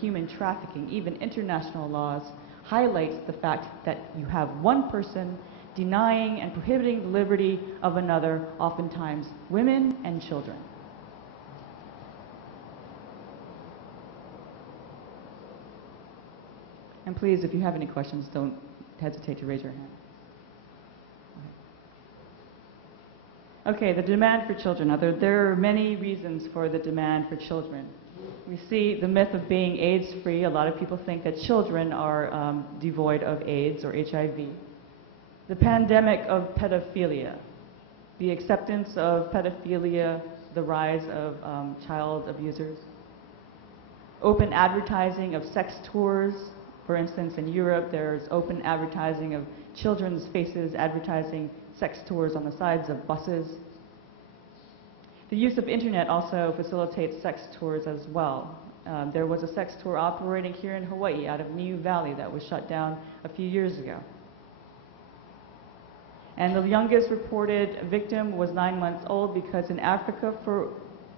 human trafficking, even international laws, highlights the fact that you have one person denying and prohibiting the liberty of another, oftentimes women and children. And please, if you have any questions, don't hesitate to raise your hand. Okay, the demand for children. Now, there are many reasons for the demand for children. We see the myth of being AIDS-free. A lot of people think that children are devoid of AIDS or HIV. The pandemic of pedophilia, the acceptance of pedophilia, the rise of child abusers, open advertising of sex tours. For instance, in Europe, there's open advertising of children's faces advertising sex tours on the sides of buses. The use of internet also facilitates sex tours as well. There was a sex tour operating here in Hawaii out of Niue Valley that was shut down a few years ago. And the youngest reported victim was 9 months old because in Africa, for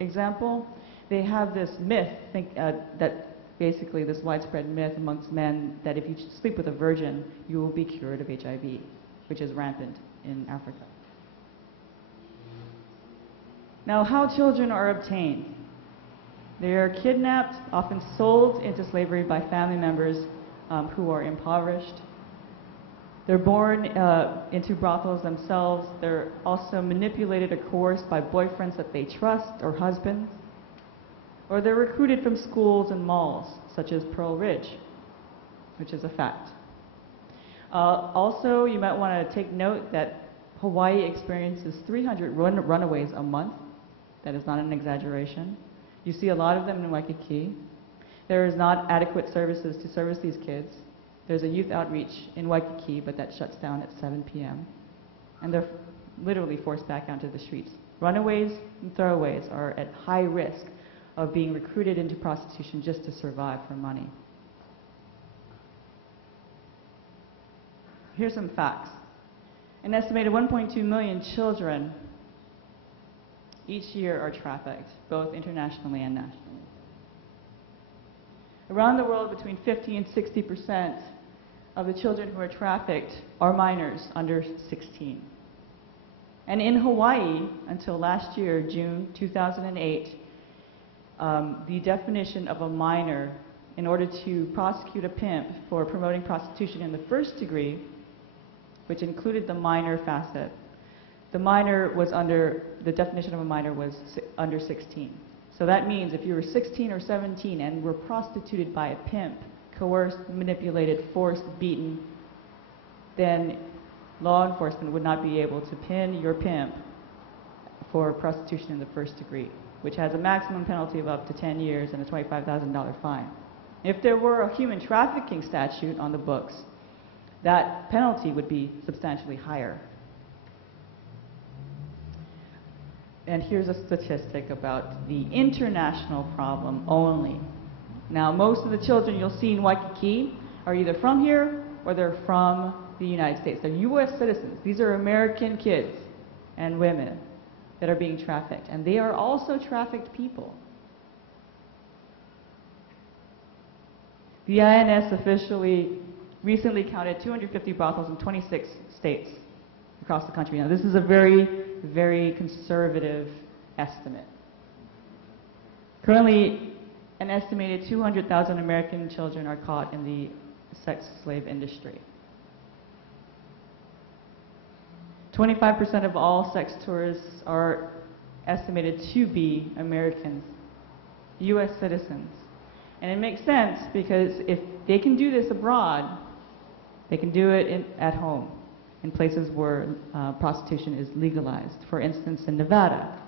example, they have this myth, that basically this widespread myth amongst men that if you sleep with a virgin, you will be cured of HIV, which is rampant in Africa. Now, how children are obtained. They are kidnapped, often sold into slavery by family members who are impoverished. They're born into brothels themselves. They're also manipulated or coerced by boyfriends that they trust or husbands. Or they're recruited from schools and malls, such as Pearl Ridge, which is a fact. Also, you might want to take note that Hawaii experiences 300 runaways a month. That is not an exaggeration. You see a lot of them in Waikiki. There is not adequate services to service these kids. There's a youth outreach in Waikiki, but that shuts down at 7 p.m. And they're literally forced back onto the streets. Runaways and throwaways are at high risk of being recruited into prostitution just to survive for money. Here's some facts. An estimated 1.2 million children each year are trafficked, both internationally and nationally. Around the world, between 50 and 60% of the children who are trafficked are minors under 16. And in Hawaii, until last year, June 2008, the definition of a minor, in order to prosecute a pimp for promoting prostitution in the first degree, which included the minor facet, the definition of a minor was under 16. So that means if you were 16 or 17 and were prostituted by a pimp, coerced, manipulated, forced, beaten, then law enforcement would not be able to pin your pimp for prostitution in the first degree, which has a maximum penalty of up to 10 years and a $25,000 fine. If there were a human trafficking statute on the books, that penalty would be substantially higher. And here's a statistic about the international problem only. Now, most of the children you'll see in Waikiki are either from here or they're from the United States. They're U.S. citizens. These are American kids and women that are being trafficked. And they are also trafficked people. The INS officially recently counted 250 brothels in 26 states across the country. Now, this is a very, very conservative estimate. Currently, an estimated 200,000 American children are caught in the sex slave industry. 25% of all sex tourists are estimated to be Americans, U.S. citizens. And it makes sense because if they can do this abroad, they can do it at home in places where prostitution is legalized. For instance, in Nevada.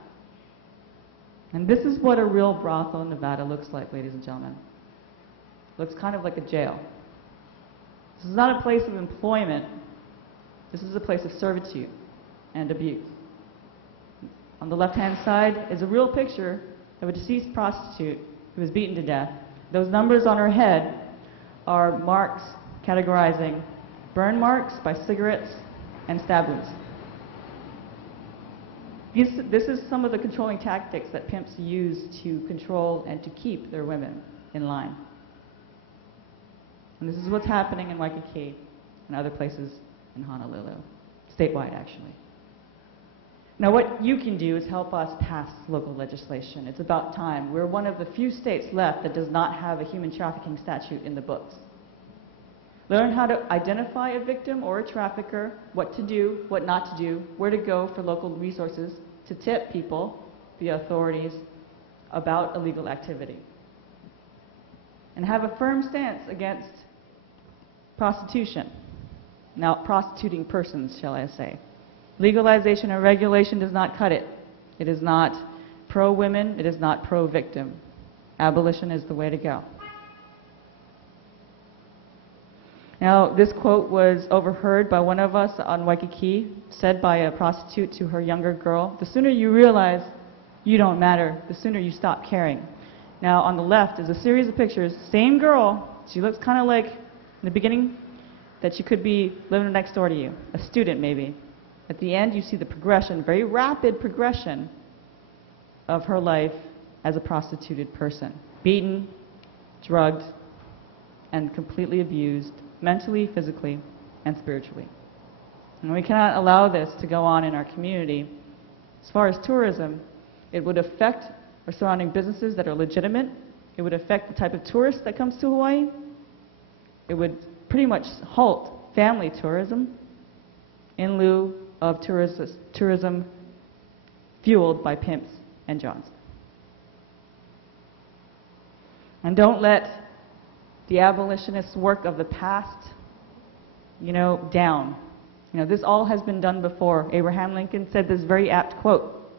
And this is what a real brothel in Nevada looks like, ladies and gentlemen. Looks kind of like a jail. This is not a place of employment. This is a place of servitude and abuse. On the left-hand side is a real picture of a deceased prostitute who was beaten to death. Those numbers on her head are marks categorizing burn marks by cigarettes and stab wounds. This is some of the controlling tactics that pimps use to control and to keep their women in line. And this is what's happening in Waikiki and other places in Honolulu, statewide actually. Now what you can do is help us pass local legislation. It's about time. We're one of the few states left that does not have a human trafficking statute in the books. Learn how to identify a victim or a trafficker, what to do, what not to do, where to go for local resources to tip people, the authorities, about illegal activity. And have a firm stance against prostitution. Now, prostituting persons, shall I say. Legalization and regulation does not cut it. It is not pro-women, it is not pro-victim. Abolition is the way to go. Now, this quote was overheard by one of us on Waikiki, said by a prostitute to her younger girl. The sooner you realize you don't matter, the sooner you stop caring. Now, on the left is a series of pictures. Same girl. She looks kind of like, in the beginning, that she could be living next door to you. A student, maybe. At the end, you see the progression, very rapid progression of her life as a prostituted person. Beaten, drugged, and completely abused, mentally, physically, and spiritually. And we cannot allow this to go on in our community. As far as tourism, it would affect our surrounding businesses that are legitimate. It would affect the type of tourist that comes to Hawaii. It would pretty much halt family tourism in lieu of tourism fueled by pimps and johns. And don't let the abolitionist work of the past, down. This all has been done before. Abraham Lincoln said this very apt quote: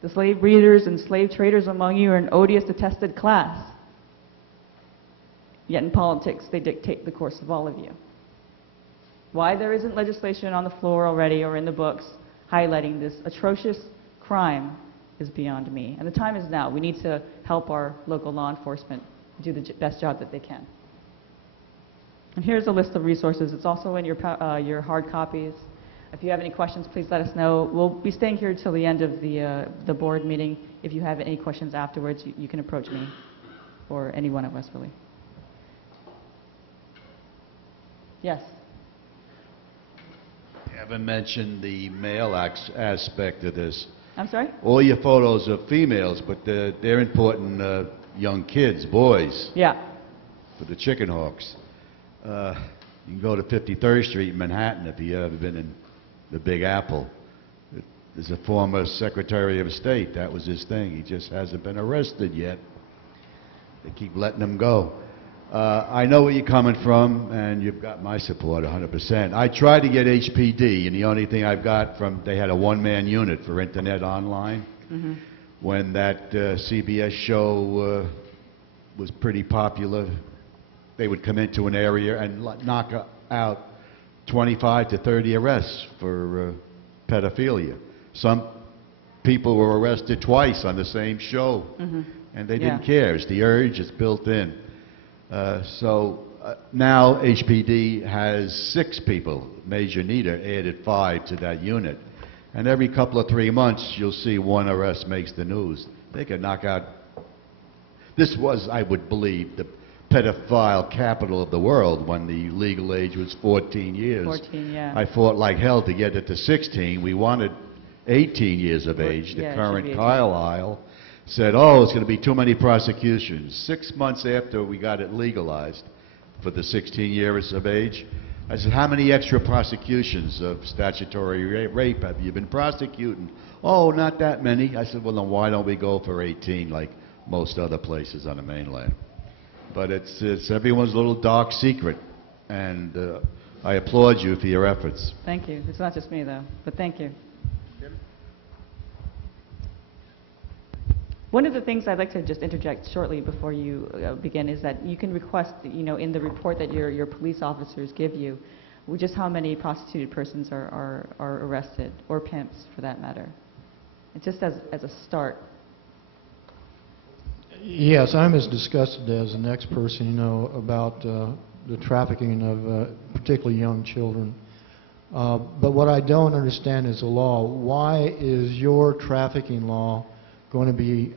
"The slave breeders and slave traders among you are an odious, detested class. Yet in politics, they dictate the course of all of you." Why there isn't legislation on the floor already or in the books highlighting this atrocious crime is beyond me. And the time is now. We need to help our local law enforcement do the best job that they can. And here's a list of resources. It's also in your hard copies. If you have any questions, please let us know. We'll be staying here till the end of the board meeting. If you have any questions afterwards, you can approach me or any one of us, really. Yes? You haven't mentioned the male aspect of this. I'm sorry? All your photos are females, but they're important young kids, boys. Yeah. For the chicken hawks. You can go to 53rd Street in Manhattan if you've ever been in the Big Apple. There's a former Secretary of State. That was his thing. He just hasn't been arrested yet. They keep letting him go. I know where you're coming from, and you've got my support 100%. I tried to get HPD, and the only thing I've got they had a one-man unit for internet online. Mm-hmm. When that CBS show was pretty popular, they would come into an area and knock out 25 to 30 arrests for pedophilia. Some people were arrested twice on the same show, mm-hmm. and they didn't care. It's the urge, it's built in. Now HPD has 6 people. Major Nita added 5 to that unit. And every couple of 3 months, you'll see one arrest makes the news. They could knock out... This was, I would believe, the pedophile capital of the world when the legal age was 14 years. 14, yeah. I fought like hell to get it to 16. We wanted 18 years of age. The current Carlisle said, oh, it's going to be too many prosecutions. 6 months after we got it legalized for the 16 years of age, I said, how many extra prosecutions of statutory rape have you been prosecuting? Oh, not that many. I said, well, then why don't we go for 18 like most other places on the mainland? But it's everyone's little dark secret, and I applaud you for your efforts. Thank you. It's not just me, though, but thank you. One of the things I'd like to just interject shortly before you begin is that you can request, in the report that your police officers give you, just how many prostituted persons are arrested, or pimps for that matter. It's just as a start. Yes, I'm as disgusted as the next person, about the trafficking of particularly young children. But what I don't understand is the law. Why is your trafficking law going to be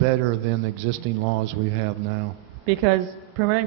better than the existing laws we have now? Because promoting